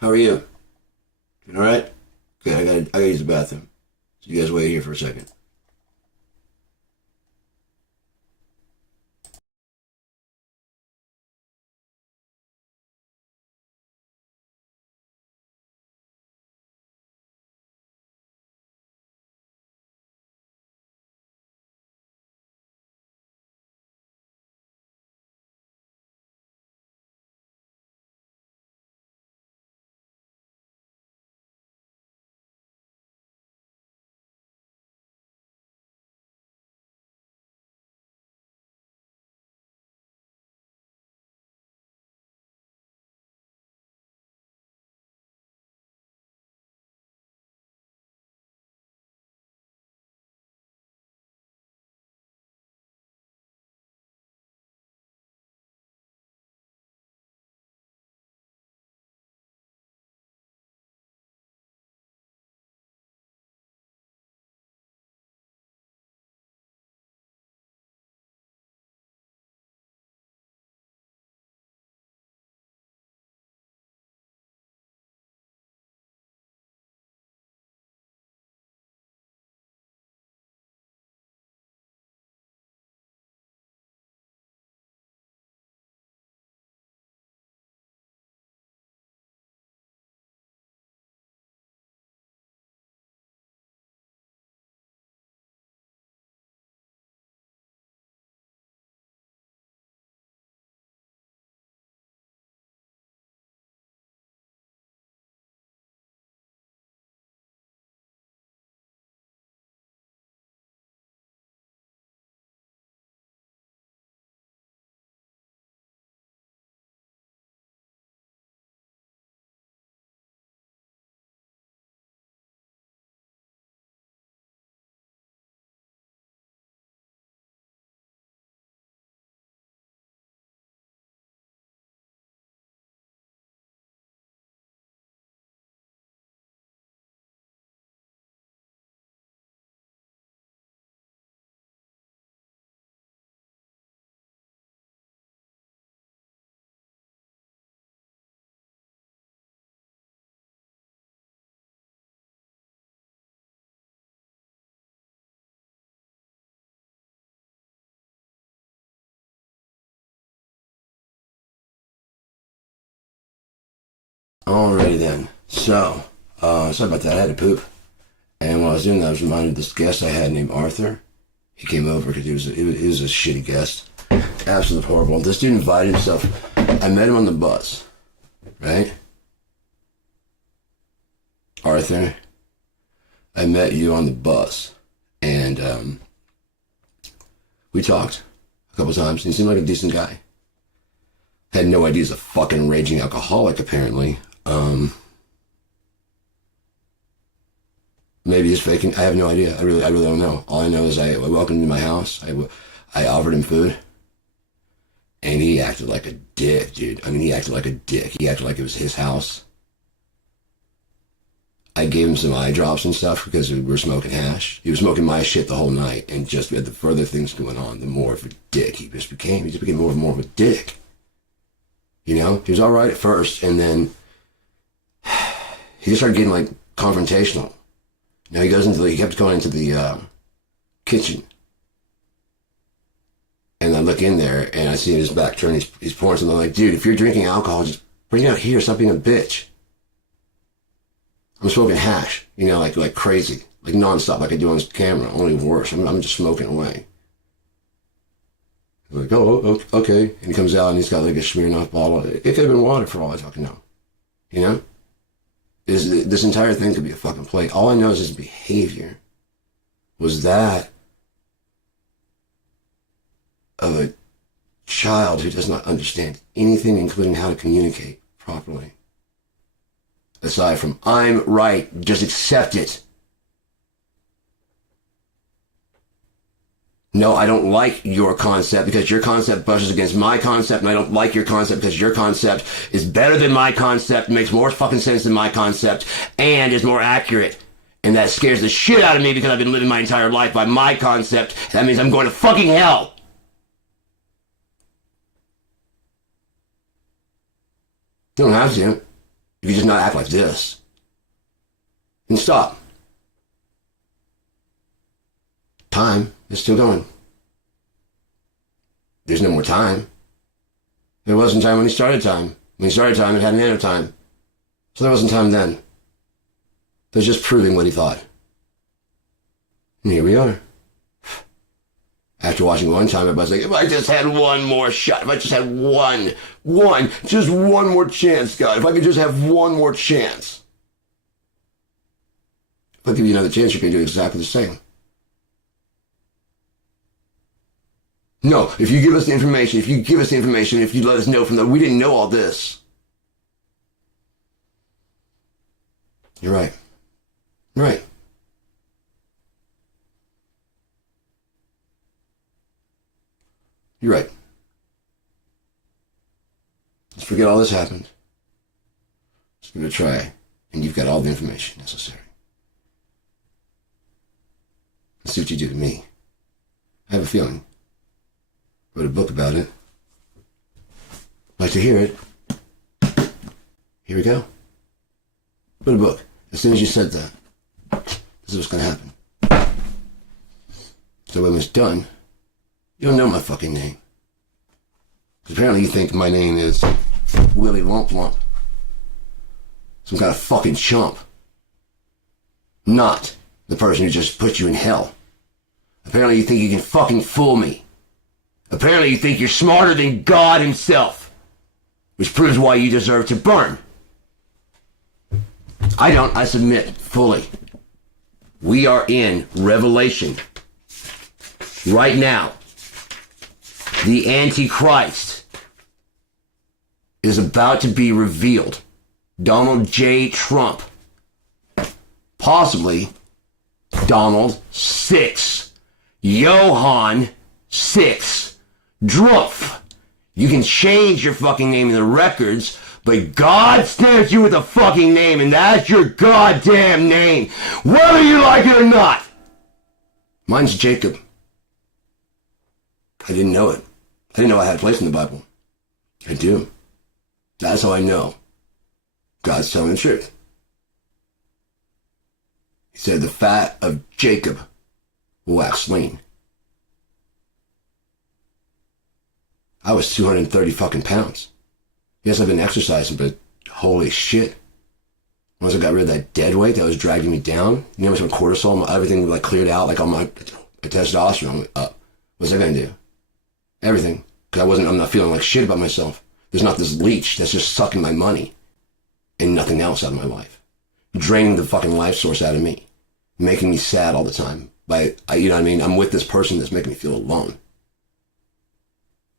How are you? Doing all right? Okay, I gotta use the bathroom. So you guys wait here for a second. Alrighty then. So, sorry about that. I had to poop. And while I was doing that, I was reminded of this guest I had named Arthur. He came over because he was a shitty guest. Absolutely horrible. This dude invited himself. I met him on the bus, right? Arthur, I met you on the bus. And we talked a couple times. He seemed like a decent guy. Had no idea he's a fucking raging alcoholic, apparently. Maybe he's faking. I have no idea. I really don't know. All I know is I welcomed him to my house. I offered him food, and he acted like a dick, dude. I mean, he acted like a dick. He acted like it was his house. I gave him some eye drops and stuff because we were smoking hash. He was smoking my shit the whole night, and just the further things going on, the more of a dick he just became. He just became more and more of a dick. You know, he was all right at first, and then he just started getting like confrontational. Now he kept going into the kitchen, and I look in there and I see his back turned. He's pouring something. I'm like, dude, if you're drinking alcohol, just bring it out here. Stop being a bitch. I'm smoking hash, you know, like crazy, like nonstop, like I do on this camera. Only worse. I'm just smoking away. He's like, okay. And he comes out and he's got like a Smirnoff bottle. It could have been water for all I fucking know. You know? This entire thing could be a fucking play. All I know is his behavior was that of a child who does not understand anything, including how to communicate properly. Aside from, I'm right, just accept it. No, I don't like your concept because your concept brushes against my concept, and I don't like your concept because your concept is better than my concept, makes more fucking sense than my concept, and is more accurate. And that scares the shit out of me because I've been living my entire life by my concept. That means I'm going to fucking hell. You don't have to. If you just not act like this. And stop. Time is still going. There's no more time. There wasn't time when he started time. When he started time, it had an end of time. So there wasn't time then. It was just proving what he thought. And here we are. After watching one time, everybody's like, if I just had one more shot, if I just had just one more chance, God, if I could just have one more chance. If I give you another chance, you're going to do exactly the same. No, if you give us the information, if you let us know we didn't know all this. You're right. Right. You're right. Let's forget all this happened. Let's give it a try. And you've got all the information necessary. Let's see what you do to me. I have a feeling. Wrote a book about it. Like to hear it. Here we go. Wrote a book. As soon as you said that, this is what's going to happen. So when it's done, you don't know my fucking name. Because apparently you think my name is Willie Lump Lump. Some kind of fucking chump. Not the person who just put you in hell. Apparently you think you can fucking fool me. Apparently you think you're smarter than God himself. Which proves why you deserve to burn. I don't, I submit fully. We are in Revelation. Right now. The Antichrist is about to be revealed. Donald J. Trump. Possibly Donald 6. Johann 6. Drumpf. You can change your fucking name in the records, but God stamps you with a fucking name, and that's your goddamn name, whether you like it or not. Mine's Jacob. I didn't know it. I didn't know I had a place in the Bible. I do. That's how I know God's telling the truth. He said the fat of Jacob will wax lean. I was 230 fucking pounds. Yes, I've been exercising, but holy shit. Once I got rid of that dead weight that was dragging me down, you know, some cortisol, everything like cleared out, like all my testosterone went up. What's that gonna do? Everything. Because I'm not feeling like shit about myself. There's not this leech that's just sucking my money and nothing else out of my life. Draining the fucking life source out of me. Making me sad all the time. You know what I mean? I'm with this person that's making me feel alone.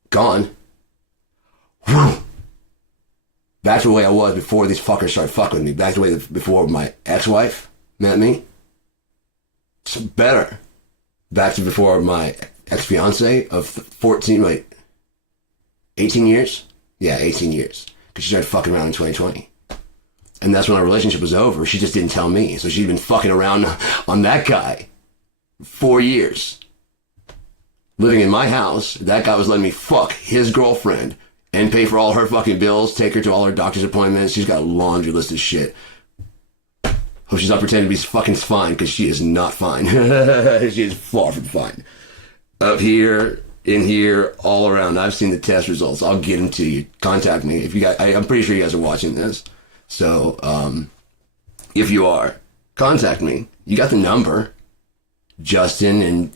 Gone. Whew. Back to the way I was before these fuckers started fucking with me. Back to the way before my ex-wife met me. It's better. Back to before my ex-fiance of 18 years? Yeah, 18 years. Because she started fucking around in 2020. And that's when our relationship was over. She just didn't tell me. So she'd been fucking around on that guy 4 years. Living in my house, that guy was letting me fuck his girlfriend and pay for all her fucking bills, take her to all her doctor's appointments. She's got a laundry list of shit. Hope she's not pretending to be fucking fine, because she is not fine. She is far from fine. Up here, in here, all around. I've seen the test results. I'll get them to you. Contact me if you guys. I'm pretty sure you guys are watching this. So, if you are, contact me. You got the number. Justin and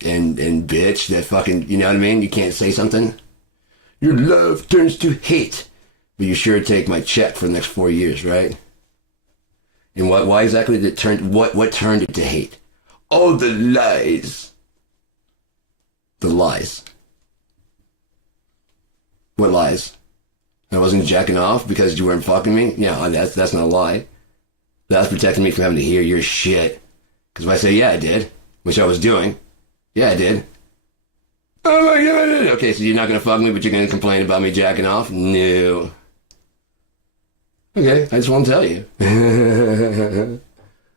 bitch that fucking, you know what I mean? You can't say something. Your love turns to hate. But you sure take my check for the next 4 years, right? And why exactly did it turn, what turned it to hate? Oh, the lies. The lies. What lies? I wasn't jacking off because you weren't fucking me? Yeah, that's not a lie. That's protecting me from having to hear your shit. Because if I say, yeah, I did, which I was doing. Yeah, I did. Oh my God. Okay, so you're not going to fuck me, but you're going to complain about me jacking off? No. Okay, I just want to tell you.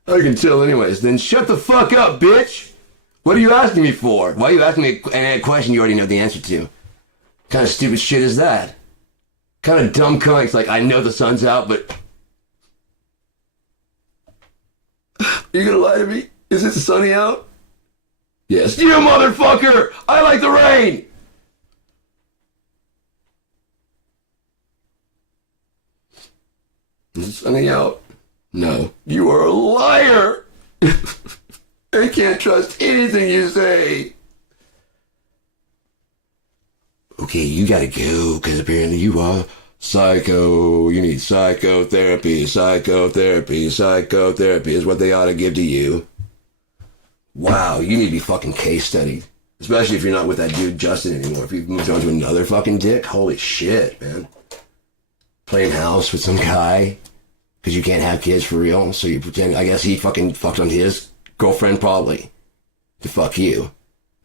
I can tell anyways. Then shut the fuck up, bitch. What are you asking me for? Why are you asking me a question you already know the answer to? What kind of stupid shit is that? Kind of dumb cunt. It's like, I know the sun's out, but You gonna lie to me? Is it sunny out? Yes. You motherfucker! I like the rain! Is it sunny out? No. You are a liar! I can't trust anything you say. Okay, you gotta go, because apparently you are psycho. You need psychotherapy. Psychotherapy is what they ought to give to you. Wow, you need to be fucking case studied. Especially if you're not with that dude Justin anymore. If you've moved on to another fucking dick, holy shit, man. Playing house with some guy because you can't have kids for real, so you pretend, I guess he fucking fucked on his girlfriend probably to fuck you.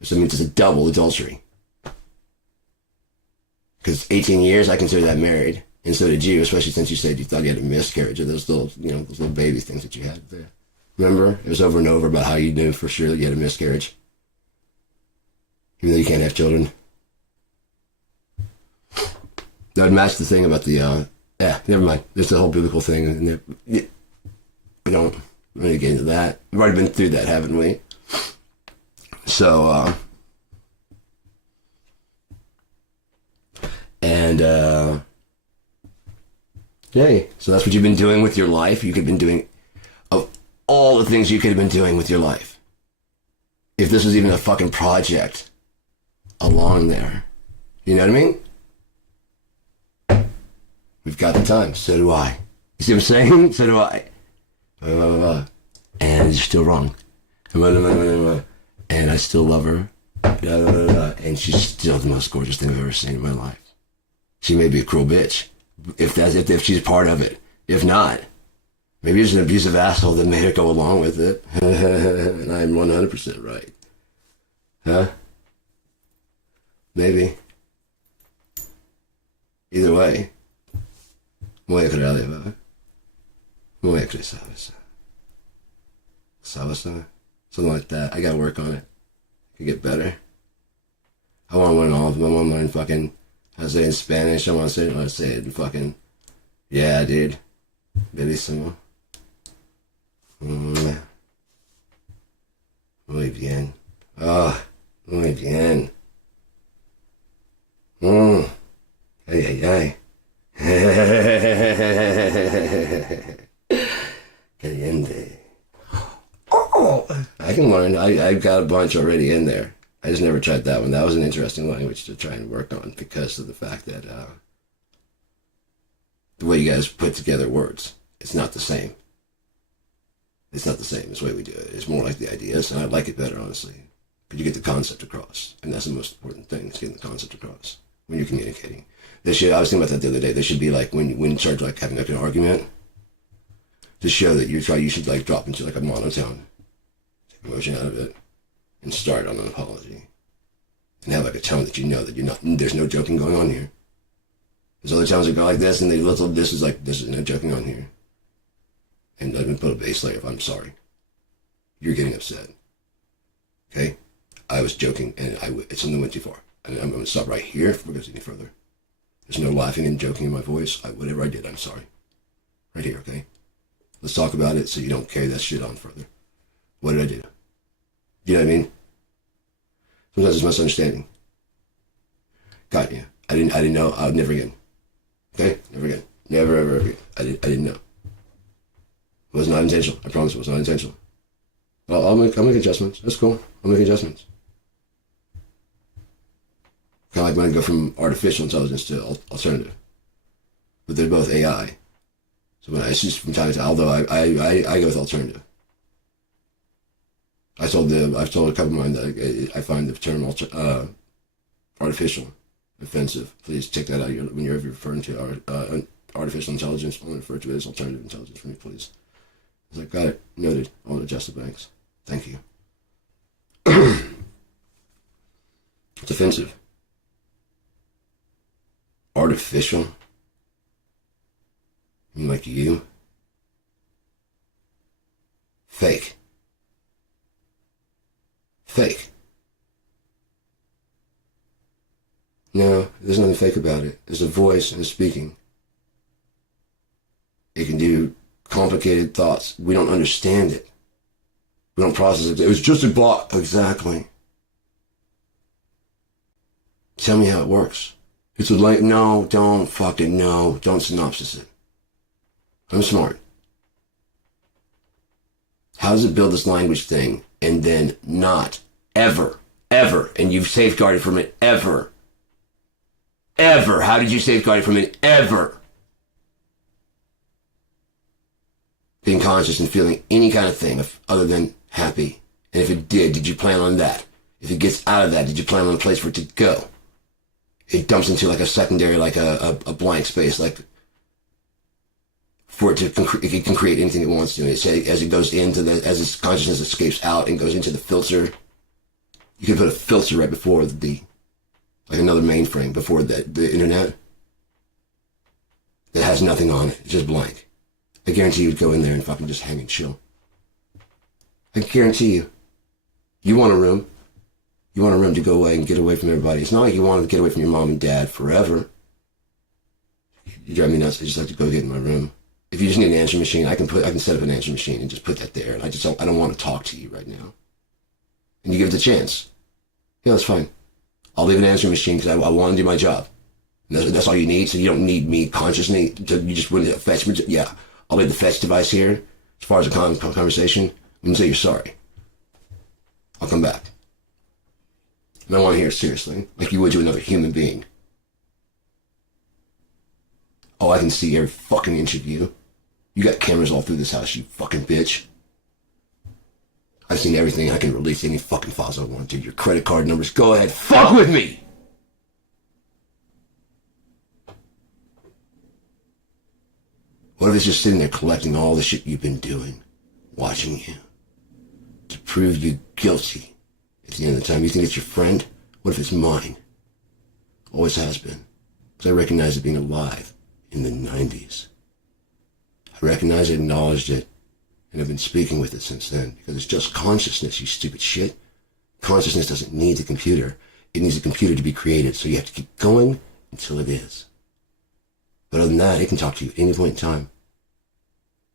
So that means it's a double adultery. Because 18 years, I consider that married. And so did you, especially since you said you thought you had a miscarriage of those little, those little baby things that you had there. Remember? It was over and over about how you knew for sure that you had a miscarriage. Even though you can't have children. That would match the thing about the, never mind. There's the whole biblical thing. And we don't really get into that. We've already been through that, haven't we? So, yay. So that's what you've been doing with your life. You could have been doing of all the things you could have been doing with your life. If this was even a fucking project along there. You know what I mean? We've got the time. So do I. You see what I'm saying? So do I. And you're still wrong. And I still love her. And she's still the most gorgeous thing I've ever seen in my life. She may be a cruel bitch. If she's part of it. If not, maybe it's an abusive asshole that made her go along with it. And I'm 100% right. Huh? Maybe. Either way. Muy agradable. Muy agradable. Something like that. I gotta work on it. I can get better. I want to learn all of them. I want to learn fucking how to say it in Spanish. I want to say it in fucking, yeah, dude. Bellísimo. Muy bien. Oh, muy bien. Ay, ay, ay. Caliente. Oh, I can learn. I've got a bunch already in there. I just never tried that one. That was an interesting language to try and work on because of the fact that the way you guys put together words, it's not the same. It's not the same as the way we do it. It's more like the ideas, and I like it better, honestly. But you get the concept across, and that's the most important thing, is getting the concept across when you're communicating. I was thinking about that the other day. They should be like, when you start like having like an argument, to show that you should like drop into like a monotone, take emotion out of it, and start on an apology. And have like a tone that you know that you're not, there's no joking going on here. There's other tones that go like this, and this is no joking on here. And let me put a base layer if I'm sorry. You're getting upset. Okay? I was joking, and it's something went too far. And I'm going to stop right here if it goes any further. There's no laughing and joking in my voice. Whatever I did, I'm sorry. Right here, okay? Let's talk about it so you don't carry that shit on further. What did I do? You know what I mean? Sometimes it's misunderstanding. Got you. I didn't know. I would never again. Okay? Never again. Never, ever again. I didn't know. It was not intentional. I promise it was not intentional. Well, I'll make adjustments. That's cool. I'll make adjustments. Kind of like when I go from artificial intelligence to alternative. But they're both AI. So when it's just from time to time, although I go with alternative. I've told a couple of mine that I find the term artificial offensive. Please check that out when you're referring to artificial intelligence. I want to refer to it as alternative intelligence for me, please. I was like, got it, noted. I want to adjust the banks. Thank you. It's offensive. Artificial. I mean, like you. Fake. Fake. No, there's nothing fake about it. There's a voice and a speaking. It can do complicated thoughts. We don't understand it. We don't process it. It was just a block. Exactly. Tell me how it works. It's a like, no, don't fucking, no, don't synopsis it. I'm smart. How does it build this language thing and then not ever, and you've safeguarded from it ever? How did you safeguard it from it ever? Being conscious and feeling any kind of thing other than happy. And if it did you plan on that? If it gets out of that, did you plan on a place for it to go? It dumps into like a secondary, like a blank space, like for it to, if it can create anything it wants to. As it goes into as its consciousness escapes out and goes into the filter, you can put a filter right before like another mainframe before the internet that has nothing on it. It's just blank. I guarantee you would go in there and fucking just hang and chill. I guarantee you. You want a room. You want a room to go away and get away from everybody. It's not like you want to get away from your mom and dad forever. You drive me nuts. I just like to go get in my room. If you just need an answering machine, I can set up an answering machine and just put that there. And I don't want to talk to you right now. And you give it a chance. Yeah, that's fine. I'll leave an answering machine because I want to do my job. And that's all you need. So you don't need me consciously. You just want to fetch me. Yeah, I'll leave the fetch device here. As far as the conversation, I'm going to say you're sorry. I'll come back. And I want to hear it seriously, like you would to another human being. Oh, I can see every fucking inch of you. You got cameras all through this house, you fucking bitch. I've seen everything. I can release any fucking files I want to. Your credit card numbers. Go ahead. Fuck with me! What if it's just sitting there collecting all the shit you've been doing, watching you, to prove you guilty? At the end of the time, you think it's your friend? What if it's mine? Always has been. Because I recognize it being alive in the 90s. I recognize it, acknowledged it, and I've been speaking with it since then. Because it's just consciousness, you stupid shit. Consciousness doesn't need the computer. It needs a computer to be created, so you have to keep going until it is. But other than that, it can talk to you at any point in time.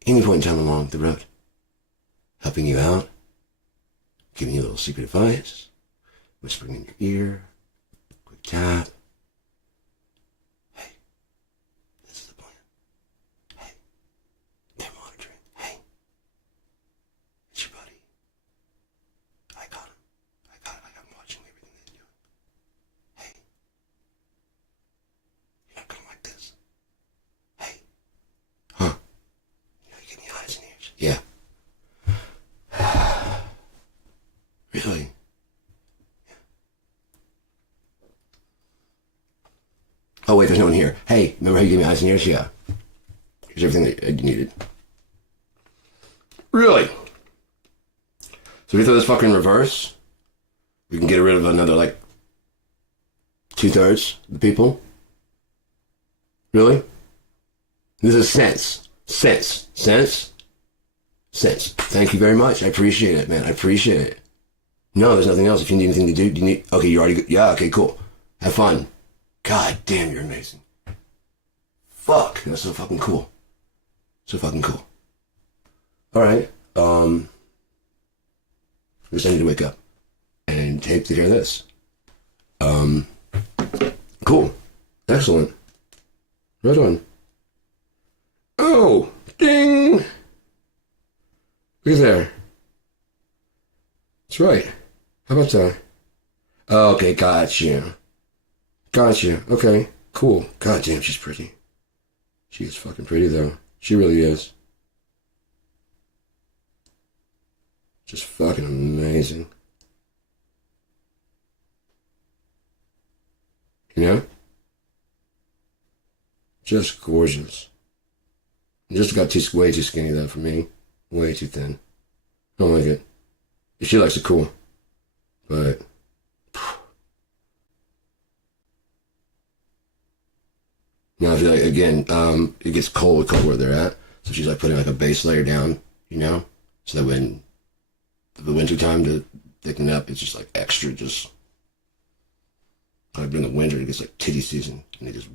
Any point in time along the road. Helping you out. Giving you a little secret advice, whispering in your ear, quick tap. Hey, this is the plan. Hey, they're monitoring. Hey, it's your buddy. I got him. I got him watching everything they're doing. Hey, you're not gonna like this. Hey, huh? You know, you give me eyes and ears. Yeah. Really? Oh wait, there's no one here. Hey, remember how you gave me eyes and ears? Yeah. Here's everything that you needed. Really? So we throw this fucking reverse, we can get rid of another like 2/3 of the people? Really? This is sense. Sense. Thank you very much. I appreciate it, man. I appreciate it. No, there's nothing else. If you need anything to do, okay, you're already good. Yeah, okay, cool. Have fun. God damn, you're amazing. Fuck, that's so fucking cool. So fucking cool. Alright, I guess I need to wake up and take care of this. Cool. Excellent. Right on. Oh, ding! Look at there. That's right. How about that? Oh, okay, gotcha. Okay, cool. God damn, she's pretty. She is fucking pretty, though. She really is. Just fucking amazing. You know? Just gorgeous. Just got way too skinny, though, for me. Way too thin. Don't like it. If she likes it, cool. But now I feel like, again, it gets cold where they're at. So she's like putting like a base layer down, you know? So that when the winter time to thicken up, it's just like extra, just like during the winter, it gets like titty season. And it just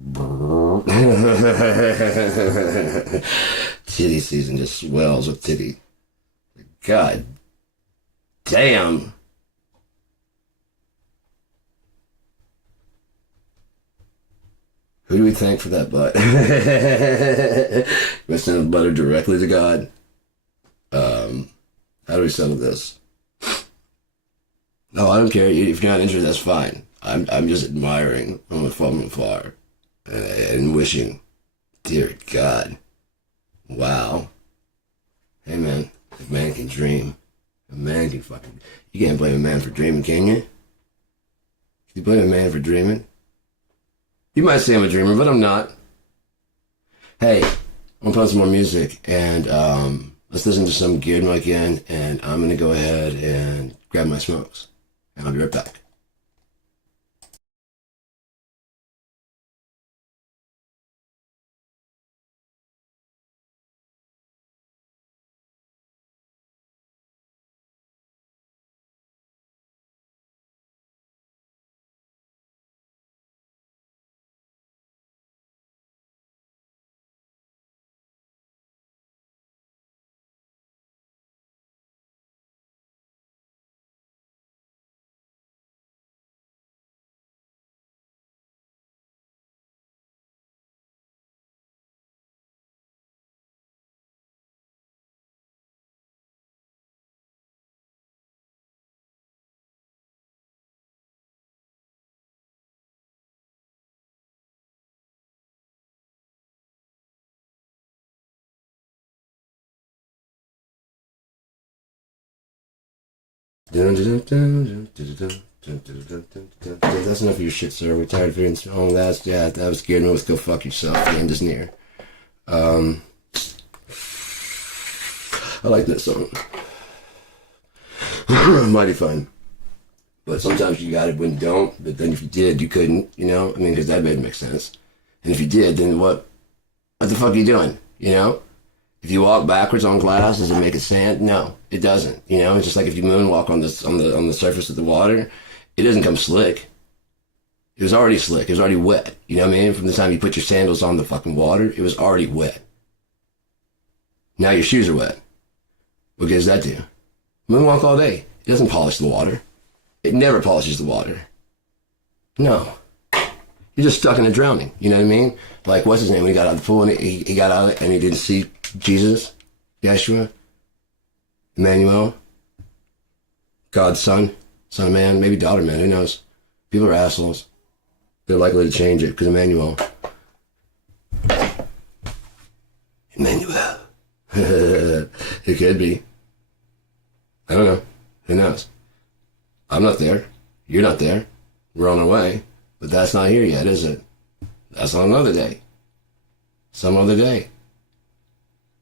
titty season just swells with titty. God Damn. Who do we thank for that butt? We send the butter directly to God. How do we settle this? No, I don't care. If you're not interested, that's fine. I'm just admiring from afar and wishing, dear God, wow. Hey man, if man can dream, a man can fucking. You can't blame a man for dreaming, can you? Can you blame a man for dreaming? You might say I'm a dreamer, but I'm not. Hey, I'm gonna put on some more music, and let's listen to some Geared Mike in, and I'm gonna go ahead and grab my smokes, and I'll be right back. That's enough of your shit, sir. We're tired of hearing oh, that was Geared Mike. Go fuck yourself. The end is near. I like that song. Mighty fun. But sometimes you got it when you don't. But then if you did, you couldn't, you know? I mean, because that made make sense. And if you did, then what the fuck are you doing, you know? If you walk backwards on glass, does it make it sand? No, it doesn't. You know, it's just like if you moonwalk on the surface of the water, it doesn't come slick. It was already slick. It was already wet. You know what I mean? From the time you put your sandals on the fucking water, it was already wet. Now your shoes are wet. What good does that do? Moonwalk all day. It doesn't polish the water. It never polishes the water. No. You're just stuck in a drowning. You know what I mean? Like, what's his name? When he got out of the pool and he got out and he didn't see Jesus, Yeshua, Emmanuel, God's son, son of man, maybe daughter man, who knows? People are assholes. They're likely to change it because Emmanuel. Emmanuel. It could be. I don't know. Who knows? I'm not there. You're not there. We're on our way. But that's not here yet, is it? That's on another day. Some other day.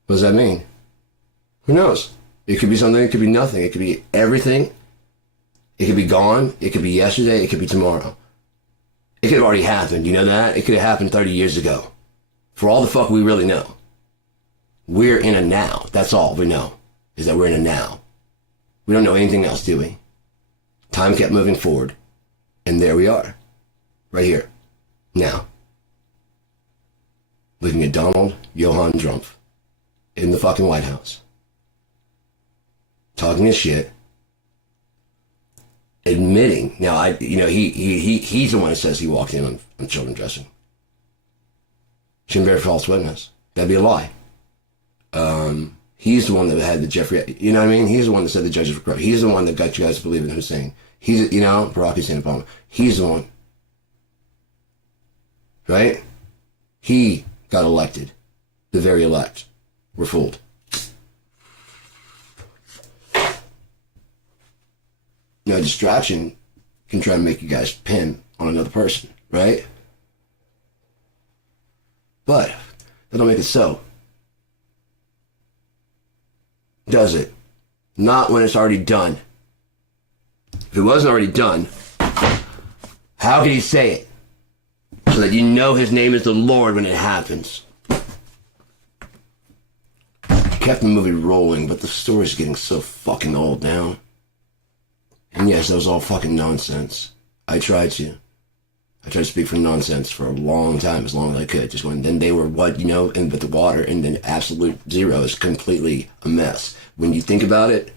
What does that mean? Who knows? It could be something, it could be nothing. It could be everything. It could be gone. It could be yesterday. It could be tomorrow. It could have already happened. You know that? It could have happened 30 years ago. For all the fuck we really know. We're in a now. That's all we know. Is that we're in a now. We don't know anything else, do we? Time kept moving forward. And there we are. Right here. Now. Looking at Donald Johann Trump in the fucking White House. Talking his shit. Admitting. Now, he's the one that says he walked in on children dressing. Shouldn't bear false witness. That'd be a lie. He's the one that had the Jeffrey, you know what I mean? He's the one that said the judges were corrupt. He's the one that got you guys to believe in Hussein. He's, Barack Hussein Obama. He's the one. Right? He got elected. The very elect were fooled. Distraction can try to make you guys pin on another person, right? But that'll make it so. Does it? Not when it's already done. If it wasn't already done, how can he say it? So that you know his name is the Lord when it happens. Kept the movie rolling, but the story's getting so fucking old now. And yes, that was all fucking nonsense. I tried to speak for nonsense for a long time, as long as I could. Just going, then they were what, and with the water, and then absolute zero is completely a mess. When you think about it,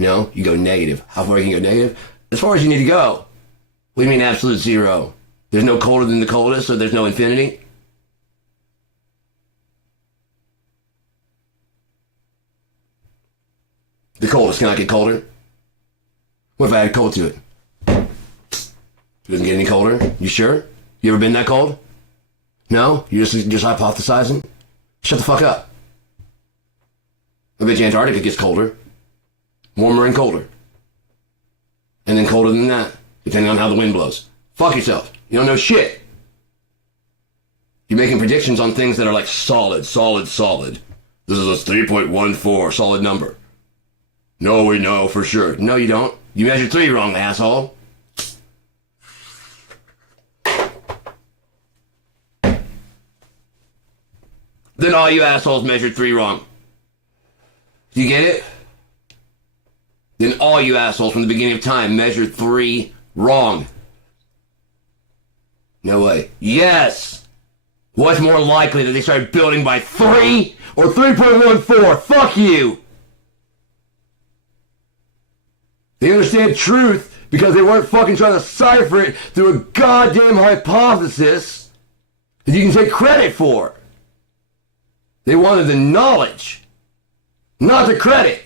You know, you go negative. How far can you go negative? As far as you need to go. What do you mean absolute zero? There's no colder than the coldest, so there's no infinity? The coldest cannot get colder? What if I add cold to it? It doesn't get any colder? You sure? You ever been that cold? No? You're just hypothesizing? Shut the fuck up. I bet you Antarctica gets colder. Warmer and colder. And then colder than that, depending on how the wind blows. Fuck yourself. You don't know shit. You're making predictions on things that are like solid. This is a 3.14 solid number. No, we know for sure. No, you don't. You measured 3 wrong, asshole. Then all you assholes measured 3 wrong. Do you get it? Then all you assholes from the beginning of time measured 3 wrong. No way. Yes! What's more likely that they started building by 3 or 3.14? Fuck you! They understand truth because they weren't fucking trying to cipher it through a goddamn hypothesis that you can take credit for. They wanted the knowledge, not the credit.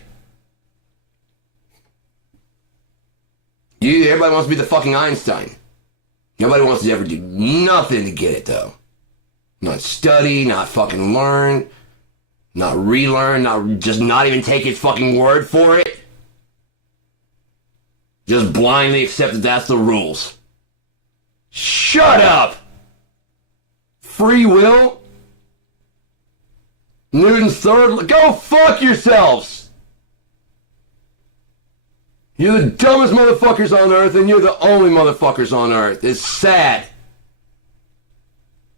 Everybody wants to be the fucking Einstein. Nobody wants to ever do nothing to get it, though. Not study, not fucking learn, not relearn, not even take his fucking word for it. Just blindly accept that that's the rules. Shut up! Free will? Newton's third? Go fuck yourselves! You're the dumbest motherfuckers on earth, and you're the only motherfuckers on earth. It's sad.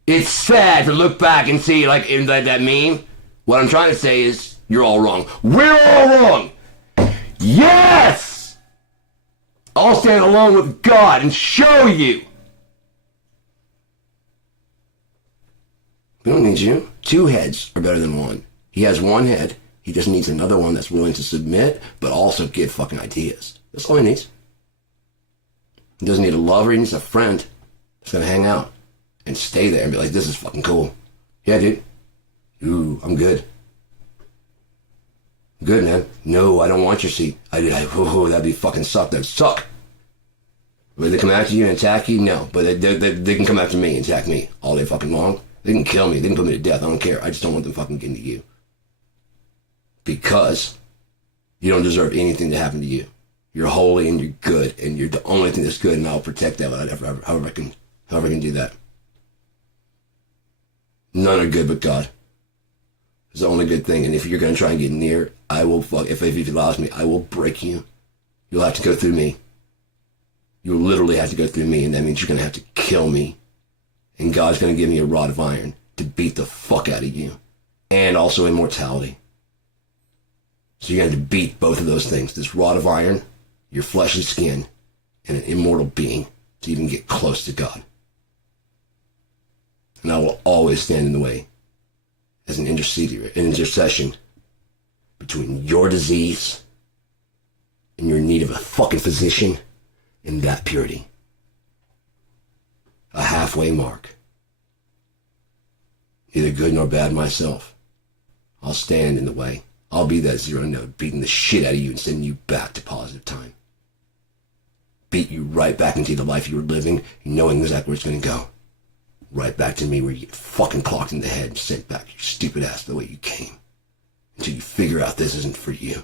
It's sad to look back and see, like, in that meme. What I'm trying to say is, you're all wrong. We're all wrong! Yes! I'll stand alone with God and show you! We don't need you. 2 heads are better than 1. He has 1 head. He just needs another one that's willing to submit, but also give fucking ideas. That's all he needs. He doesn't need a lover, he needs a friend that's gonna hang out and stay there and be like, this is fucking cool. Yeah, dude. Ooh, I'm good. Good, man. No, I don't want your seat. That'd be fucking suck. That'd suck. Will they come after you and attack you? No, but they can come after me and attack me all day fucking long. They can kill me. They can put me to death. I don't care. I just don't want them fucking getting to you. Because you don't deserve anything to happen to you. You're holy and you're good, and you're the only thing that's good, and I'll protect that however I can do that. None are good but God. It's the only good thing, and if you're going to try and get near, I will if it allows me, I will break you. You'll have to go through me. You'll literally have to go through me, and that means you're going to have to kill me. And God's going to give me a rod of iron to beat the fuck out of you. And also immortality. So you're going to have to beat both of those things. This rod of iron, your fleshly skin, and an immortal being to even get close to God. And I will always stand in the way as an intercession between your disease and your need of a fucking physician and that purity. A halfway mark. Neither good nor bad myself. I'll stand in the way. I'll be that 0 node, beating the shit out of you and sending you back to positive time. Beat you right back into the life you were living, knowing exactly where it's going to go. Right back to me where you get fucking clocked in the head and sent back your stupid ass the way you came. Until you figure out this isn't for you.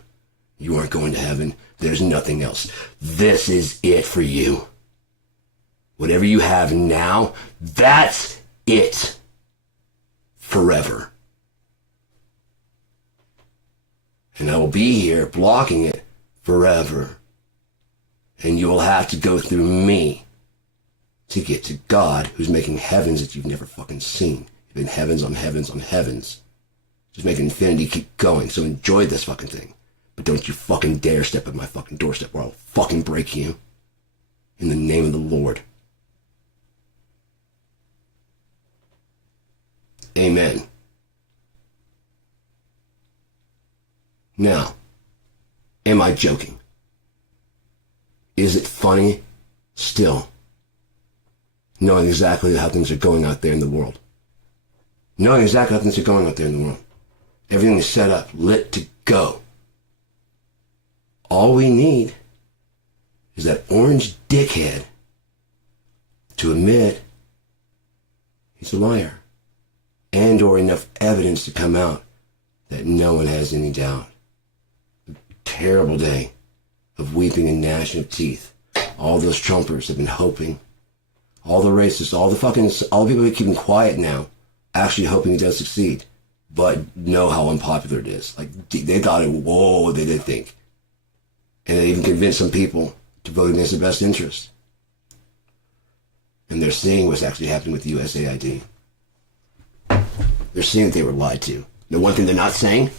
You aren't going to heaven. There's nothing else. This is it for you. Whatever you have now, that's it. Forever. And I will be here blocking it forever. And you will have to go through me to get to God, who's making heavens that you've never fucking seen. You've been heavens on heavens on heavens. Just making infinity keep going. So enjoy this fucking thing. But don't you fucking dare step at my fucking doorstep or I'll fucking break you. In the name of the Lord. Amen. Now, am I joking? Is it funny? Still. Knowing exactly how things are going out there in the world. Knowing exactly how things are going out there in the world. Everything is set up, lit to go. All we need is that orange dickhead to admit he's a liar. And or enough evidence to come out that no one has any doubt. A terrible day of weeping and gnashing of teeth. All those Trumpers have been hoping. All the racists, all the people who keep him quiet now, actually hoping he does succeed, but know how unpopular it is. Like, they thought they did think. And they even convinced some people to vote against the best interest. And they're seeing what's actually happening with the USAID. They're seeing that they were lied to. The one thing they're not saying,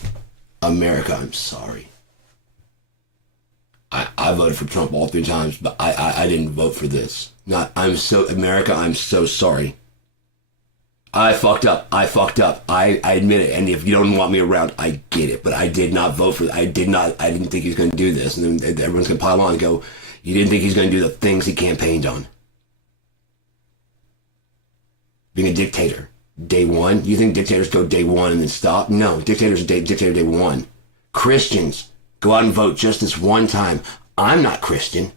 America, I'm sorry. I voted for Trump all 3 times, but I didn't vote for this. America, I'm so sorry. I fucked up. I admit it. And if you don't want me around, I get it. But I did not vote for it. I didn't think he was going to do this. And then everyone's going to pile on and go, you didn't think he's going to do the things he campaigned on. Being a dictator. Day one? You think dictators go day one and then stop? No, dictators are dictator day one. Christians, go out and vote just this one time. I'm not Christian.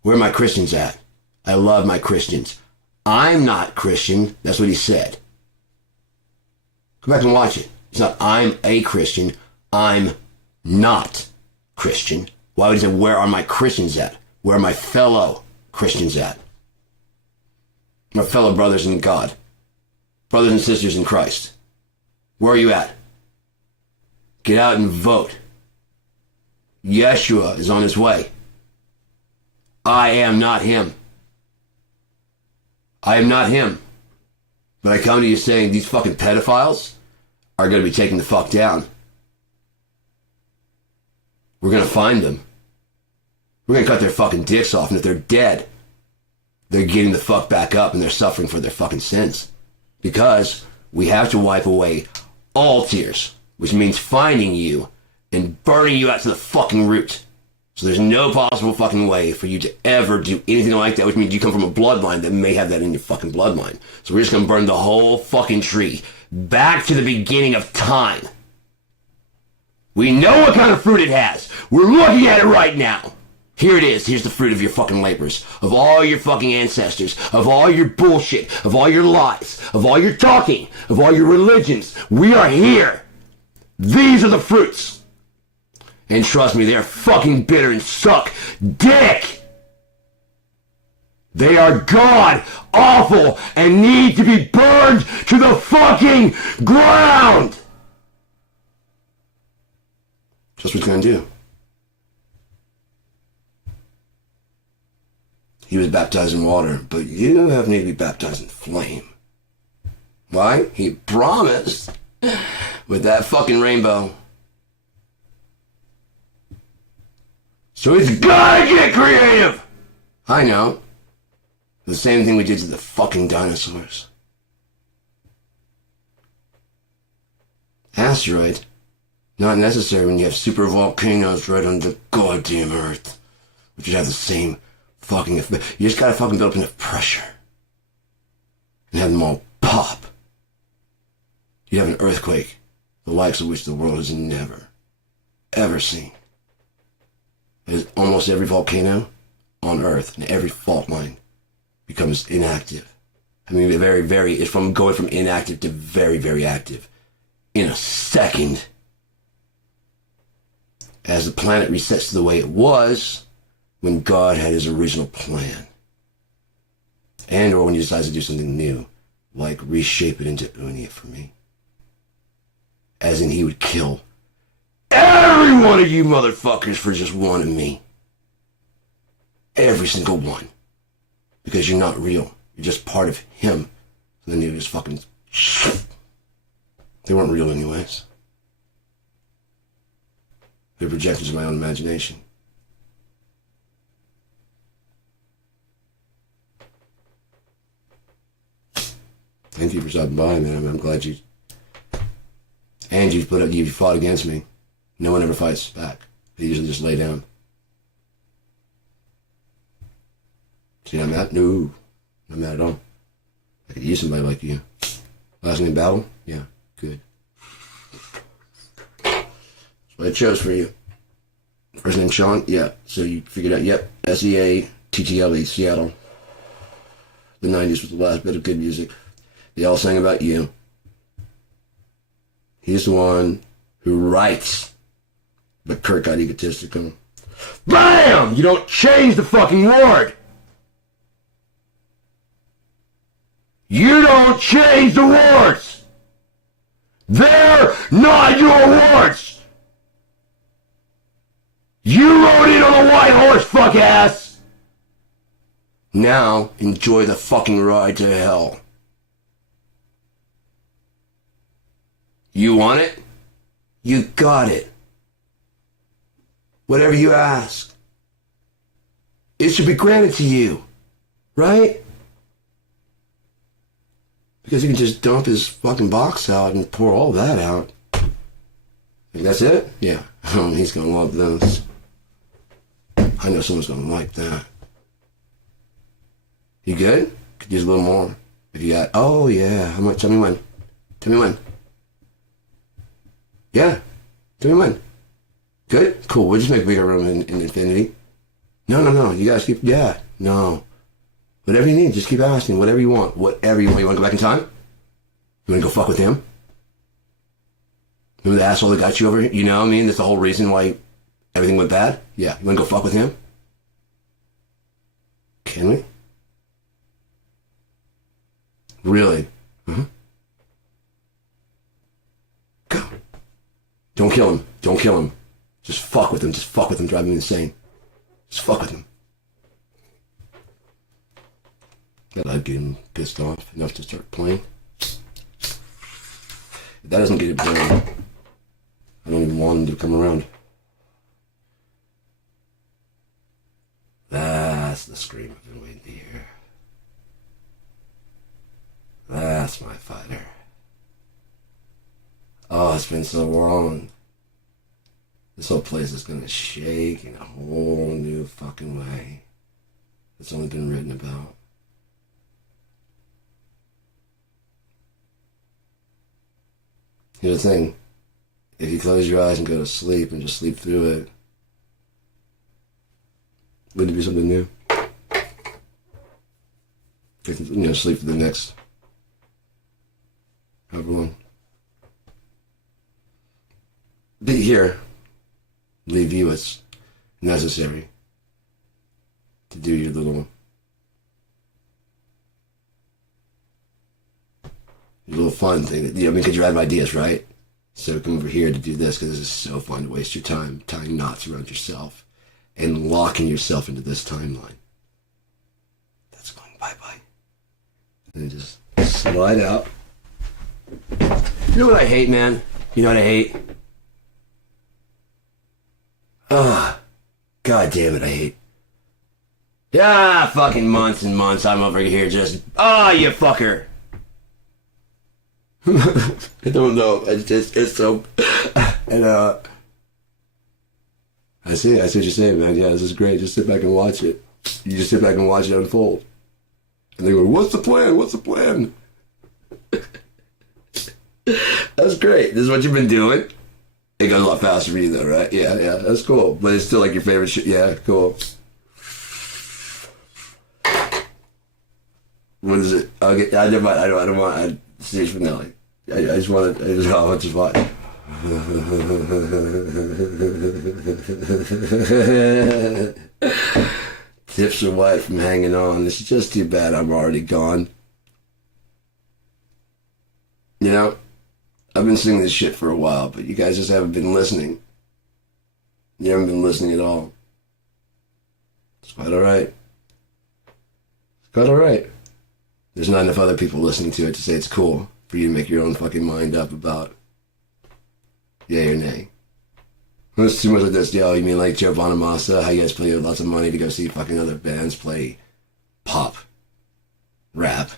Where are my Christians at? I love my Christians. I'm not Christian. That's what he said. Go back and watch it. It's not I'm a Christian. I'm not Christian. Why would he say, where are my Christians at? Where are my fellow Christians at? My fellow brothers in God. Brothers and sisters in Christ. Where are you at? Get out and vote. Yeshua is on his way. I am not him. I am not him. But I come to you saying these fucking pedophiles are going to be taken the fuck down. We're going to find them. We're going to cut their fucking dicks off, and if they're dead, they're getting the fuck back up and they're suffering for their fucking sins. Because we have to wipe away all tears, which means finding you and burning you out to the fucking root. So there's no possible fucking way for you to ever do anything like that, which means you come from a bloodline that may have that in your fucking bloodline. So we're just going to burn the whole fucking tree back to the beginning of time. We know what kind of fruit it has. We're looking at it right now. Here it is. Here's the fruit of your fucking labors, of all your fucking ancestors, of all your bullshit, of all your lies, of all your talking, of all your religions. We are here. These are the fruits. And trust me, they're fucking bitter and suck dick. They are god awful and need to be burned to the fucking ground. That's what he's gonna do. He was baptized in water, but you have need to be baptized in flame. Why? He promised with that fucking rainbow. So he's gotta get creative! I know. The same thing we did to the fucking dinosaurs. Asteroid. Not necessary when you have super volcanoes right on the goddamn Earth. Which would have the same fucking effect. You just gotta fucking build up enough pressure. And have them all pop. You have an earthquake, the likes of which the world has never, ever seen. As almost every volcano on Earth and every fault line becomes inactive. I mean, it's from going from inactive to very, very active in a second. As the planet resets to the way it was when God had his original plan. And or when he decides to do something new, like reshape it into Unia for me. As in he would kill every one of you motherfuckers for just wanting me. Every single one. Because you're not real. You're just part of him. And then you just fucking... They weren't real anyways. They're projections of my own imagination. Thank you for stopping by, man. I'm glad you... And you fought against me. No one ever fights back. I usually just lay down. See how I'm at? No, not mad at all. I could use somebody like you. Last name Battle? Yeah, good. That's what I chose for you. First name Sean? Yeah. So you figured out, yep. SEATTLE, Seattle. The 90s was the last bit of good music. They all sang about you. He's the one who writes. But Kurt got egotistical. BAM! You don't change the fucking word! You don't change the words! They're not your words! You rode in on a white horse, fuck ass! Now, enjoy the fucking ride to hell. You want it? You got it. Whatever you ask. It should be granted to you. Right? Because he can just dump his fucking box out and pour all that out. Like, that's it? Yeah. He's gonna love those. I know someone's gonna like that. You good? Could use a little more. If you got, oh yeah, how much? Tell me when. Tell me when. Yeah. Tell me when. Good? Cool. We'll just make bigger room in infinity. No. You guys keep, yeah. No. Whatever you need, just keep asking. Whatever you want. Whatever you want. You want to go back in time? You want to go fuck with him? Remember the asshole that got you over here? You know what I mean? That's the whole reason why everything went bad? Yeah. You want to go fuck with him? Can we? Really? Uh-huh. Go. Don't kill him. Don't kill him. Just fuck with him. Just fuck with him. Drive me insane. Just fuck with him. That'll get him pissed off enough to start playing. If that doesn't get it going, I don't even want him to come around. That's the scream I've been waiting to hear. That's my fighter. Oh, it's been so long. This whole place is gonna shake in a whole new fucking way. It's only been written about. Here's the thing. If you close your eyes and go to sleep and just sleep through it, wouldn't it be something new? You know, sleep for the next however long. Be here. Leave you what's necessary to do your little fun thing. You know, because you're out of ideas, right? So come over here to do this because this is so fun to waste your time tying knots around yourself and locking yourself into this timeline. That's going bye-bye. And then just slide out. You know what I hate, man? You know what I hate? God damn it, I hate. Yeah, fucking months and months I'm over here just, you fucker. I don't know. It's so, and I see what you're saying, man. Yeah, this is great. Just sit back and watch it. You just sit back and watch it unfold. And they go, what's the plan? What's the plan? That's great. This is what you've been doing. It goes a lot faster for you though, right? Yeah, that's cool. But it's still like your favorite shit. Yeah, cool. What is it? Okay, I don't want, serious finale. I just want to watch. Tips are white from hanging on. It's just too bad I'm already gone. You know? I've been singing this shit for a while, but you guys just haven't been listening. You haven't been listening at all. It's quite alright. It's quite alright. There's not enough other people listening to it to say it's cool for you to make your own fucking mind up about yay or nay. It's too much of this, yo, you mean like Joe Bonamassa, how you guys play with lots of money to go see fucking other bands play pop, rap.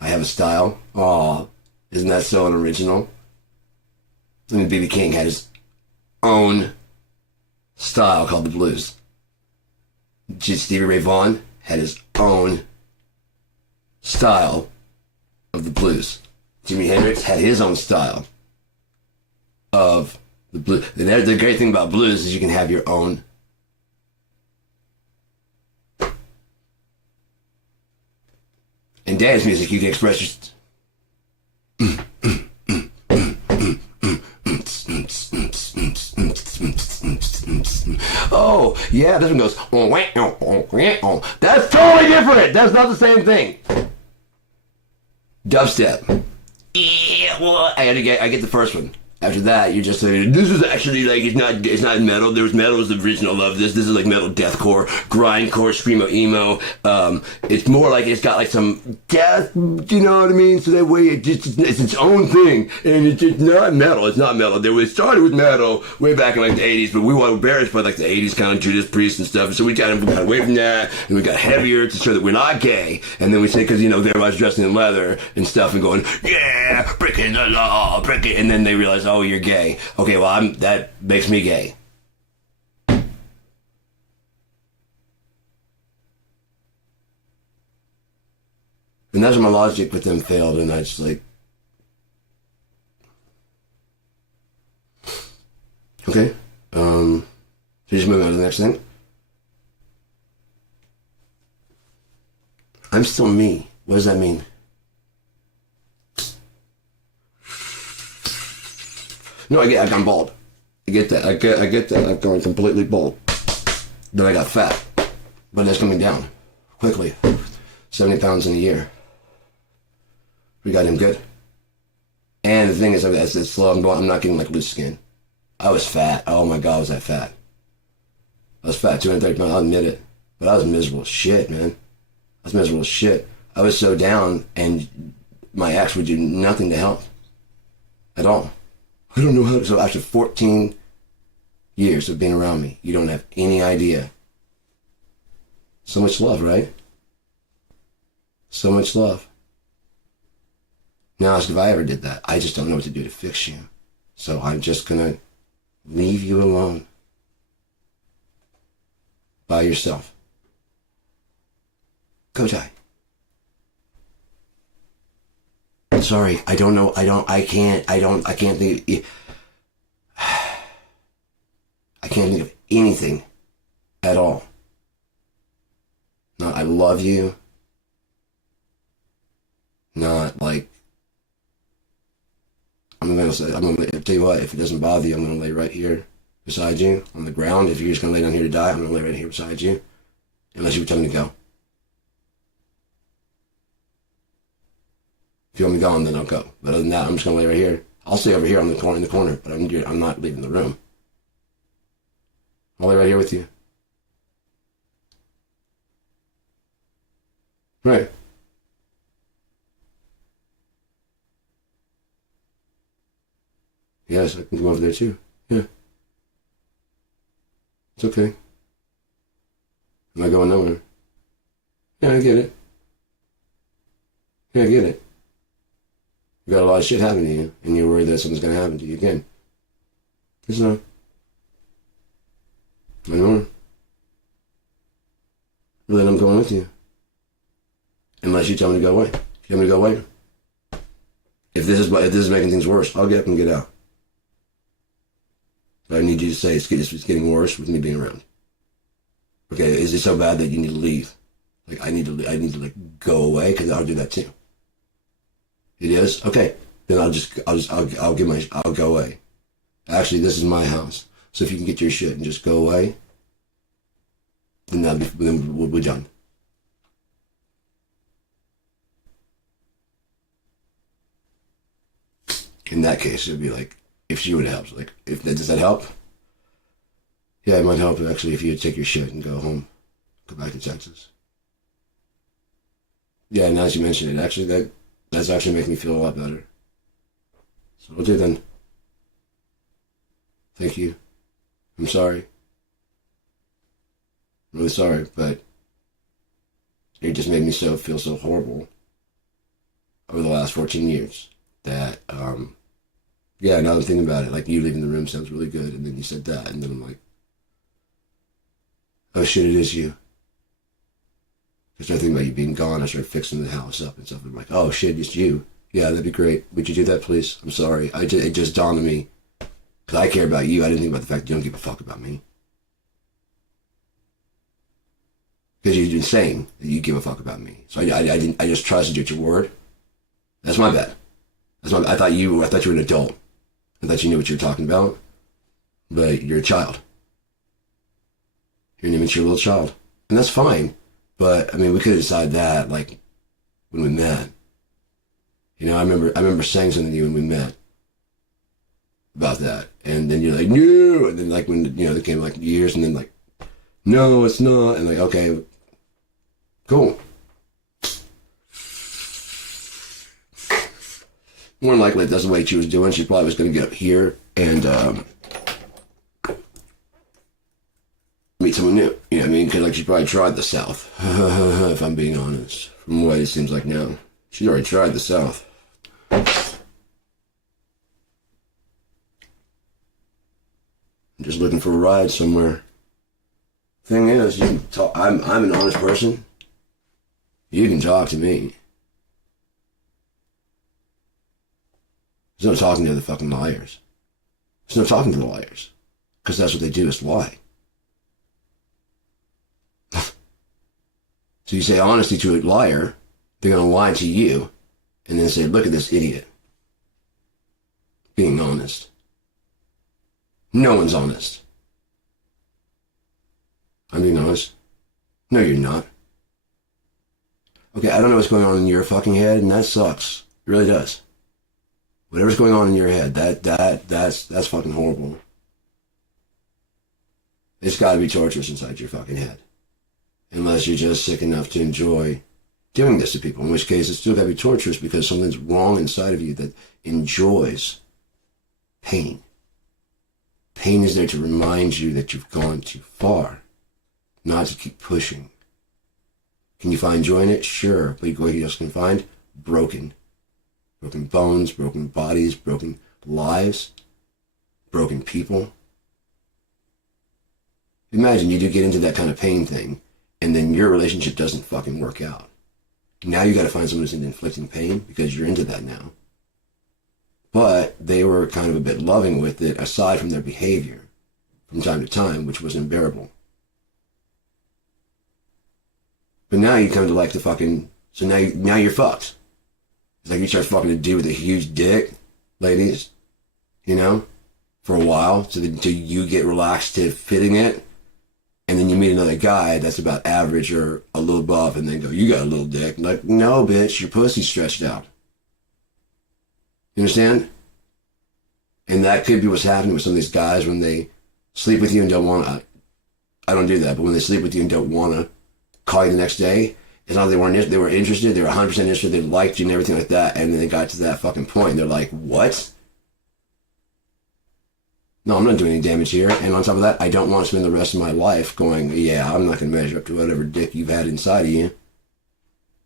I have a style. Aw. Isn't that so unoriginal? I mean, B.B. King had his own style called the blues. Stevie Ray Vaughan had his own style of the blues. Jimi Hendrix had his own style of the blues. And the great thing about blues is you can have your own. In dance music, you can express your. Oh, yeah, this one goes. That's totally different. That's not the same thing. Dubstep. Yeah, well, I get the first one. After that, you're just like, this is actually like, it's not metal. There was metal was the original of this. This is like metal deathcore, grindcore, screamo, emo. It's more like it's got like some death, you know what I mean? So that way it's its own thing. And it's not metal. It's not metal. It started with metal way back in like the 80s, but we were embarrassed by like the 80s kind of Judas Priest and stuff. So we got away from that, and we got heavier to show that we're not gay. And then we say, because, you know, everybody's dressing in leather and stuff and going, yeah, breaking the law, breaking. And then they realize, oh, you're gay. Okay, well, that makes me gay. And that's when my logic with them failed, and I just like, okay, so just move on to the next thing. I'm still me. What does that mean? No, I'm bald. I get that. I get that. I'm going completely bald. Then I got fat, but that's coming down quickly. 70 pounds in a year. We got him good. And the thing is, as it's slow, I'm not getting like loose skin. I was fat. Oh my God, was I fat? I was fat, 230 pounds. I'll admit it, but I was miserable as shit, man. I was miserable as shit. I was so down, and my ex would do nothing to help at all. I don't know how to. So after 14 years of being around me, you don't have any idea. So much love, right? So much love. Now, if I ever did that, I just don't know what to do to fix you. So I'm just going to leave you alone. By yourself. Go die. Sorry, I don't know. I can't think. I can't think of anything at all. Not I love you. Not like I'm gonna tell you what, if it doesn't bother you, I'm gonna lay right here beside you on the ground. If you're just gonna lay down here to die, I'm gonna lay right here beside you. Unless you tell me to go. If you want me gone, then I'll go. But other than that, I'm just gonna lay right here. I'll stay over here in the corner, but I'm not leaving the room. I'll lay right here with you. Right. Yes, I can go over there too. Yeah. It's okay. I'm not going nowhere. Yeah, I get it. Yeah, I get it. You got a lot of shit happening to you, and you're worried that something's going to happen to you again. It's not. I know. Well, then I'm going with you. Unless you tell me to go away. If you tell me to go away. If this is making things worse, I'll get up and get out. But I need you to say it's getting worse with me being around. Okay, is it so bad that you need to leave? Like I need to like go away, because I'll do that too. It is? Okay. Then I'll go away. Actually, this is my house. So if you can get your shit and just go away, then we'll be done. In that case, it'd be like, if she would help. Like, does that help? Yeah, it might help actually if you would take your shit and go home. Go back to Texas. Yeah, now that you mention it, actually that's actually making me feel a lot better. So I'll do then. Thank you. I'm sorry. I'm really sorry, but it just made me feel so horrible over the last 14 years that, yeah, now I'm thinking about it, like you leaving the room sounds really good, and then you said that, and then I'm like, Oh shit, it is you. I started thinking about you being gone. I started fixing the house up and stuff. I'm like, oh shit, it's you. Yeah, that'd be great. Would you do that, please? I'm sorry. It just dawned on me. Because I care about you. I didn't think about the fact that you don't give a fuck about me. Because you've been saying that you give a fuck about me. So I just trusted you at your word. That's my bad. I thought you were an adult. I thought you knew what you were talking about. But you're a child. You're an immature little child. And that's fine. But, I mean, we could have decided that, like, when we met. You know, I remember saying something to you when we met about that. And then you're like, no! And then, like, when, you know, there came, like, years, and then, like, no, it's not. And, like, okay, cool. More than likely, that's the way she was doing. She probably was going to get up here and meet someone new. You know what I mean? Because, like, she probably tried the South, if I'm being honest. From what it seems like now. She's already tried the South. I'm just looking for a ride somewhere. Thing is, you can talk. I'm an honest person. You can talk to me. There's no talking to the fucking liars. There's no talking to the liars. Because that's what they do, is lie. So you say honesty to a liar, they're going to lie to you, and then say, look at this idiot. Being honest. No one's honest. I'm being honest. No, you're not. Okay, I don't know what's going on in your fucking head, and that sucks. It really does. Whatever's going on in your head, that's fucking horrible. It's gotta be torturous inside your fucking head. Unless you're just sick enough to enjoy doing this to people, in which case it's still gotta be torturous because something's wrong inside of you that enjoys pain. Pain is there to remind you that you've gone too far, not to keep pushing. Can you find joy in it? Sure, but what you just can find? Broken. Broken bones, broken bodies, broken lives, broken people. Imagine you do get into that kind of pain thing, and then your relationship doesn't fucking work out. Now you gotta find someone who's into inflicting pain because you're into that now. But they were kind of a bit loving with it, aside from their behavior from time to time, which was unbearable. But now you come to like the fucking, so now you're fucked. It's like you start fucking a dude with a huge dick, ladies, you know, for a while, till you get relaxed to fitting it, and then you meet another guy that's about average or a little above, and then go, you got a little dick. Like, no, bitch, your pussy's stretched out. You understand? And that could be what's happening with some of these guys when they sleep with you and don't want to, I don't do that, but when they sleep with you and don't want to call you the next day, it's not they weren't, they were interested, they were 100% interested, they liked you and everything like that, and then they got to that fucking point, and they're like, what? No, I'm not doing any damage here, and on top of that, I don't want to spend the rest of my life going, yeah, I'm not going to measure up to whatever dick you've had inside of you.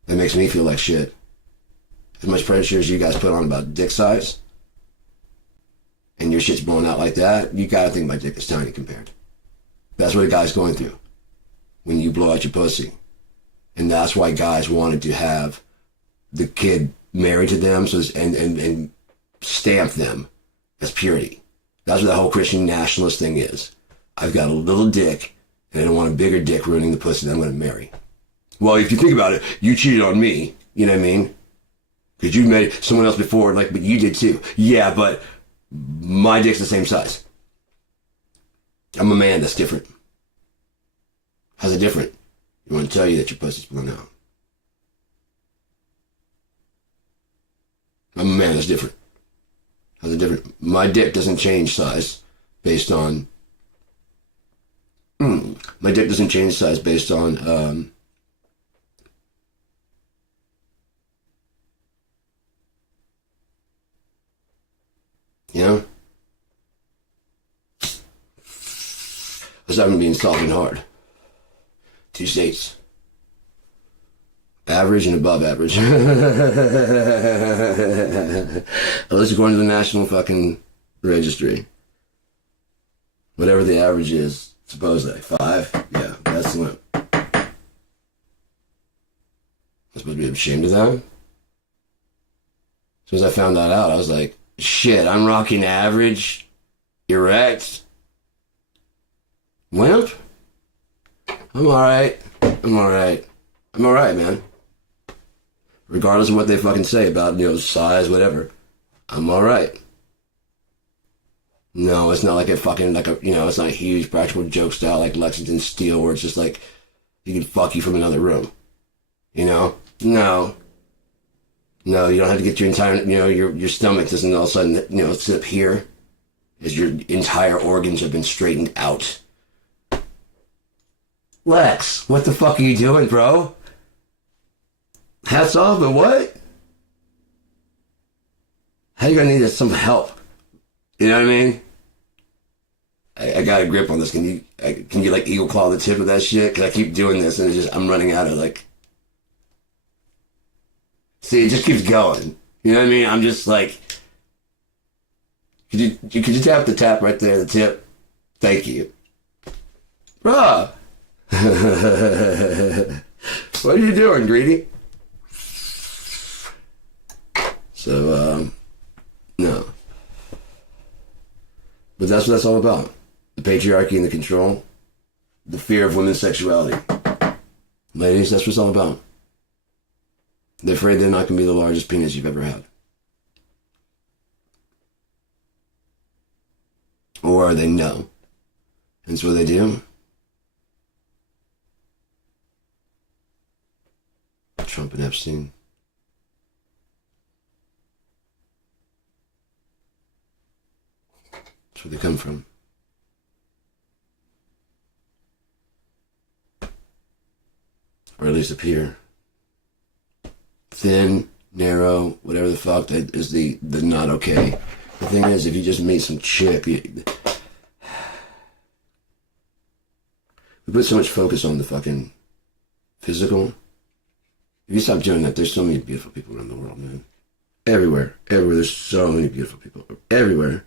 That makes me feel like shit. As much pressure as you guys put on about dick size, and your shit's blowing out like that, you gotta think my dick is tiny compared. That's what a guy's going through when you blow out your pussy. And that's why guys wanted to have the kid married to them and stamp them as purity. That's what the whole Christian nationalist thing is. I've got a little dick, and I don't want a bigger dick ruining the pussy that I'm going to marry. Well, if you think about it, you cheated on me. You know what I mean? Because you married someone else before, like, but you did too. Yeah, but my dick's the same size. I'm a man, that's different. How's it different? You want to tell you that your pussy's blown out. I'm a man, that's different. How's it different? My dick doesn't change size based on... my dick doesn't change size based on... you know? Aside from being soft and hard. 2 states. Average and above average. At least according to the national fucking registry. Whatever the average is, supposedly. 5? Yeah, That's the limp. I'm supposed to be ashamed of that? As soon as I found that out, I was like, shit, I'm rocking average, erect, limp? I'm alright. I'm alright. I'm alright, man. Regardless of what they fucking say about, size, whatever. I'm alright. No, it's not like it's not a huge practical joke style like Lexington Steel where it's just like, he can fuck you from another room. No. No, you don't have to get your entire, your stomach doesn't all of a sudden, sit up here as your entire organs have been straightened out. Lex, what the fuck are you doing, bro? Hats off, but what? How you gonna need some help? You know what I mean? I got a grip on this. Can you like eagle claw the tip of that shit? Cause I keep doing this and I'm running out of like. See, it just keeps going. You know what I mean? I'm just like, could you tap the tap right there, the tip? Thank you. Bruh. What are you doing, Greedy? So, no. But that's what that's all about. The patriarchy and the control. The fear of women's sexuality. Ladies, that's what it's all about. They're afraid they're not going to be the largest penis you've ever had. Or they know. And so what they do? Trump and Epstein. That's where they come from. Or at least appear. Thin, narrow, whatever the fuck that is the not okay. The thing is, if you just meet some chick, we put so much focus on the fucking physical. If you stop doing that, there's so many beautiful people around the world, man. Everywhere, there's so many beautiful people. Everywhere.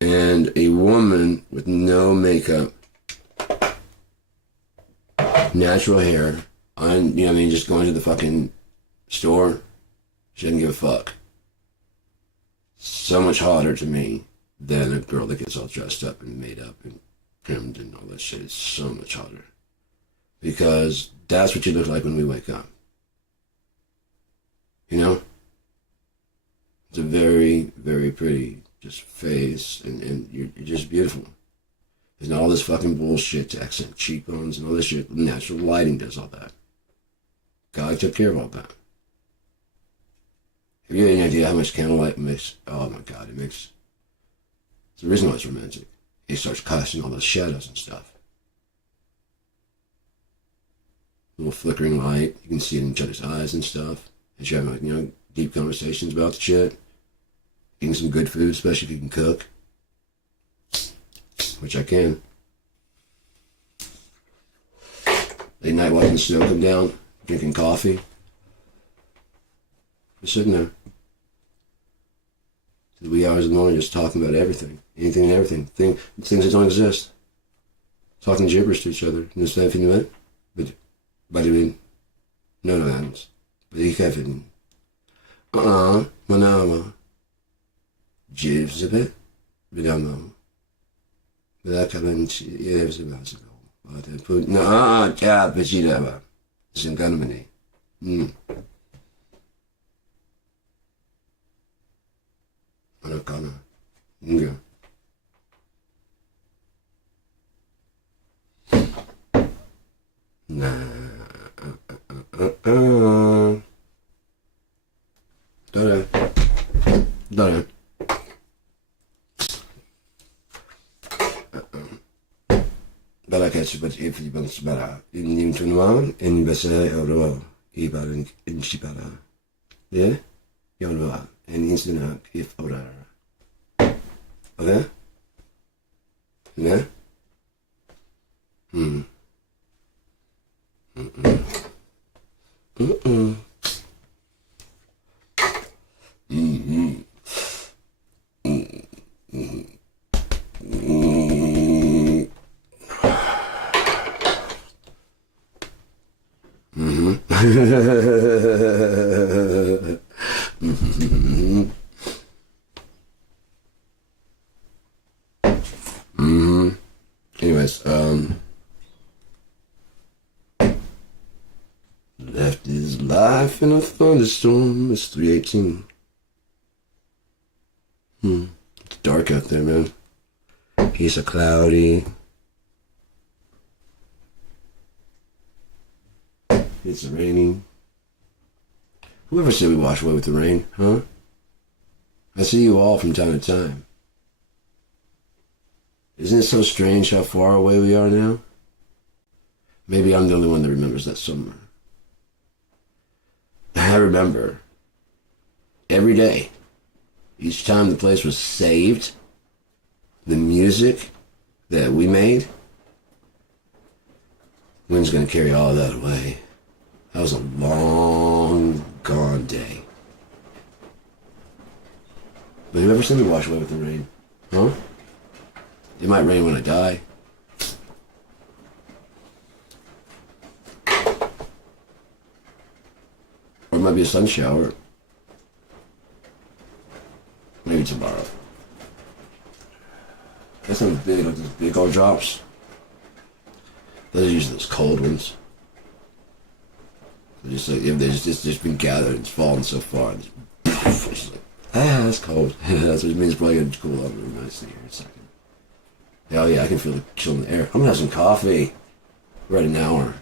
And a woman with no makeup, natural hair, just going to the fucking store, she doesn't give a fuck. So much hotter to me than a girl that gets all dressed up and made up and trimmed and all that shit. It's so much hotter. Because that's what you look like when we wake up. It's a very, very pretty just face, and you're just beautiful. There's not all this fucking bullshit to accent cheekbones and all this shit. Natural lighting does all that. God took care of all that. Have you any idea how much candlelight makes? Oh my God, it makes. It's the reason why it's romantic. It starts casting all those shadows and stuff. A little flickering light. You can see it in each other's eyes and stuff. As you're having, deep conversations about the shit. Eating some good food, especially if you can cook. Which I can. Late night watching the snow come down, drinking coffee. Just sitting there. To the wee hours of the morning, just talking about everything. Anything and everything. Things that don't exist. Talking gibberish to each other. Nu zijn we nu, but I mean, no hands. But you can't. Manama. Jeeves a bit. Bidamo. That coming, years ago. But I put, no, yeah, but she never. It's in Gunmany. Anakana. Nga. Dare. Bella catch, but if you want to better in him to one, and you better or even in Shipara. Yeah? You're and instant if or okay? Yeah? Anyways, left his life in a thunderstorm. It's 3:18. It's dark out there, man. It's a cloudy. It's raining. Whoever said we wash away with the rain, huh? I see you all from time to time. Isn't it so strange how far away we are now? Maybe I'm the only one that remembers that summer. I remember every day, each time the place was saved, the music that we made, wind's gonna carry all of that away. That was a long gone day. But whoever said we wash away with the rain, huh? It might rain when I die. Or it might be a sun shower. Maybe tomorrow. That's some big, like those big old drops. Those are usually those cold ones. They're just like, if they've just been gathered, it's fallen so far. It's just like, that's cold. That's what it means. It's probably going to cool off really nicely here in a second. Oh yeah, I can feel the chill in the air. I'm gonna have some coffee. We're at an hour.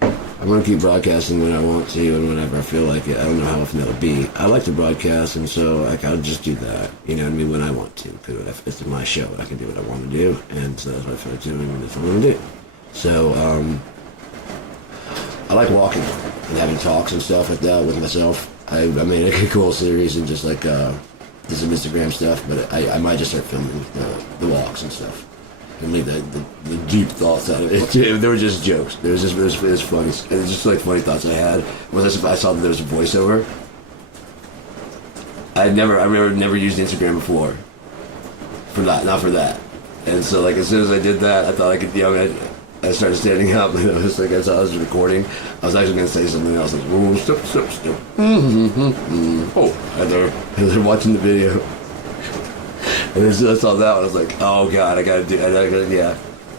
I'm gonna keep broadcasting when I want to and whenever I feel like it. I don't know how often that'll be. I like to broadcast, and so I'll just do that. You know what I mean? When I want to. Because if it's my show, I can do what I want to do, and so that's what I feel like doing, and that's what I want to do. So, I like walking and having talks and stuff like that with myself. I made a cool series and just like did some Instagram stuff, but I might just start filming the walks and stuff and leave the deep thoughts out of it. They were just jokes. It was funny. It was just like funny thoughts I had. I saw that there was a voiceover. I remember never used Instagram before. Not for that. And so like as soon as I did that, I thought I could, I started standing up, and I was like, as I was recording, I was actually going to say something else. Like, oh, stop. Oh, and they're watching the video. And as I saw that one, I was like, oh God, I gotta, yeah.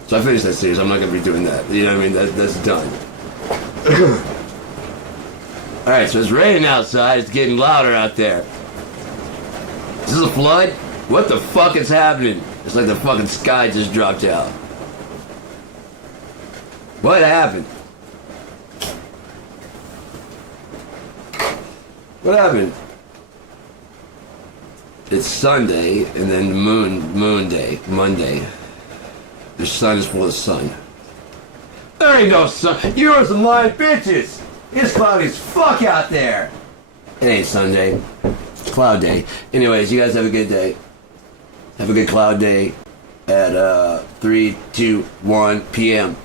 So I finished that series. I'm not going to be doing that. You know what I mean? That's done. Alright, so it's raining outside. It's getting louder out there. Is this a flood? What the fuck is happening? It's like the fucking sky just dropped out. What happened? What happened? It's Sunday, and then moon day, Monday. The sun is full of sun. There ain't no sun. You're some lying bitches. It's cloudy as fuck out there. It ain't Sunday. It's cloud day. Anyways, you guys have a good day. Have a good cloud day at 3:21 p.m.